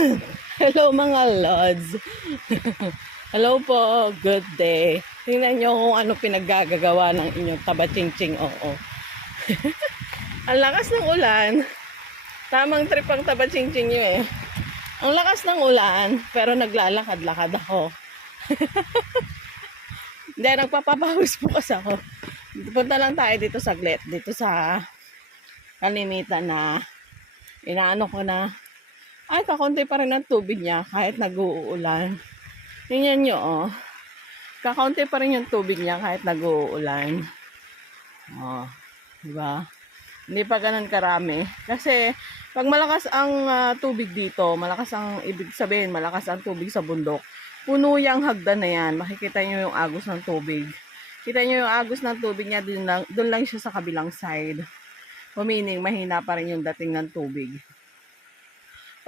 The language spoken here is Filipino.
Hello mga lods. Hello po, good day. Tingnan nyo kung ano pinaggagawa ng inyong taba-ching-ching, oo. Ang lakas ng ulan. Tamang trip ang taba-ching-ching nyo eh. Ang lakas ng ulan, pero naglalakad-lakad ako. Hindi, nagpapapawis po kasi ako. Punta lang tayo dito saglit. Dito sa kalimitan na inaano ko na ay, kakonti pa rin ang tubig niya kahit nag-uulan. Tingnan nyo, oh. Kakaunti pa rin yung tubig niya kahit nag-uulan. Oh, di ba? Hindi pa ganun karami. Kasi, pag malakas ang ah, tubig dito, malakas ang, ibig sabihin, malakas ang tubig sa bundok, puno yung hagdan na yan. Makikita nyo yung agos ng tubig. Kita nyo yung agos ng tubig niya, dun lang, dun lang siya sa kabilang side. Meaning, mahina pa rin yung dating ng tubig.